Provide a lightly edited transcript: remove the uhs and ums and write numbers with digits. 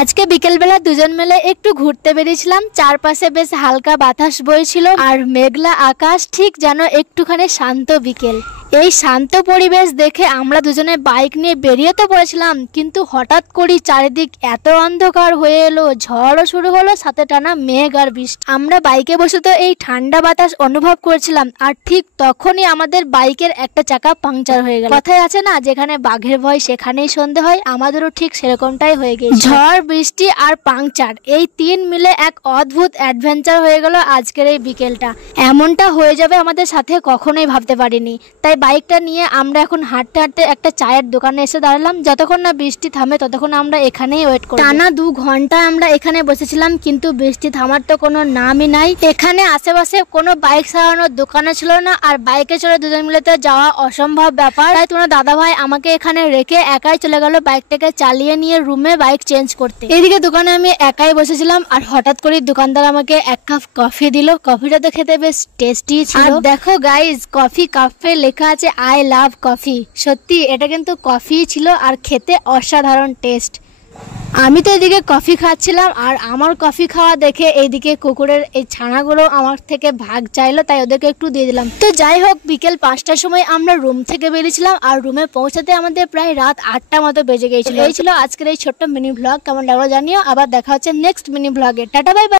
আজকে বিকেলবেলা দুজন মিলে একটু ঘুরতে বেরিয়েছিলাম। চারপাশে বেশ হালকা বাতাস বইছিল আর মেঘলা আকাশ, ঠিক যেন একটুখানি শান্ত বিকেল। এই শান্ত পরিবেশ দেখে আমরা দুজনে বাইক নিয়ে বেরিয়ে তো পড়েছিলাম, কিন্তু হঠাৎ করে চারিদিক এত অন্ধকার হয়ে এলো, ঝড়ও শুরু হলো, সাথে টানা মেঘ আর বৃষ্টি। আমরা বাইকে বসে তো এই ঠান্ডা বাতাস অনুভব করছিলাম, আর ঠিক তখনই আমাদের বাইকের একটা চাকা পাংচার হয়ে গেল। কথায় আছে না, যেখানে বাঘের ভয় সেখানেই সন্ধে হয়, আমাদেরও ঠিক সেরকমটাই হয়ে গেছে। ঝড়, বৃষ্টি আর পাংচার, এই তিন মিলে এক অদ্ভুত অ্যাডভেঞ্চার হয়ে গেল আজকের এই বিকেলটা। এমনটা হয়ে যাবে আমাদের সাথে কখনোই ভাবতে পারিনি। তাই বাইকটা নিয়ে আমরা এখন হাঁটতে হাঁটতে একটা চায়ের দোকানে এসে দাঁড়ালাম। যতক্ষণ না বৃষ্টি থামে ততক্ষণ আমরা এখানেই ওয়েট করব। টানা 2 ঘন্টা আমরা এখানে বসেছিলাম, কিন্তু বৃষ্টি থামার তো কোনো নামই নাই। এখানে আশেপাশে কোনো বাইক সারানোর দোকানে ছিল না, আর বাইকে চড়ে দুজন মিলে তো যাওয়া অসম্ভব ব্যাপার। তাই তোমার দাদা ভাই আমাকে এখানে রেখে একাই চলে গেল বাইকটাকে চালিয়ে নিয়ে রুমে বাইক চেঞ্জ করতে। এদিকে দোকানে আমি একাই বসেছিলাম, আর হঠাৎ করে দোকানদার আমাকে 1 কাপ কফি দিল। কফিটা তো খেতে বেশ টেস্টি ছিল। আর দেখো গাইজ, কফি কাপে লেখা আছে আই লাভ কফি। সত্যি এটা কিন্তু কফি ছিল, আর খেতে অসাধারণ টেস্ট। আমি তো এদিকে কফি খাচ্ছিলাম, আর আমার কফি খাওয়া দেখে এইদিকে কুকুরের এই ছানাগুলো আমার থেকে ভাগ চাইলো, তাই ওদেরকে একটু দিয়ে দিলাম। তো যাই হোক, বিকেল 5টার সময় আমরা রুম থেকে বেরিয়েছিলাম, আর রুমে পৌঁছাতে আমাদের প্রায় রাত 8টা মতো বেজে গিয়েছিল। এই ছিল আজকের এই ছোট্ট মিনি ব্লগ। কেমন লাগলো জানিও। আবার দেখা হচ্ছে নেক্সট মিনি ব্লগে। Tata, bye bye.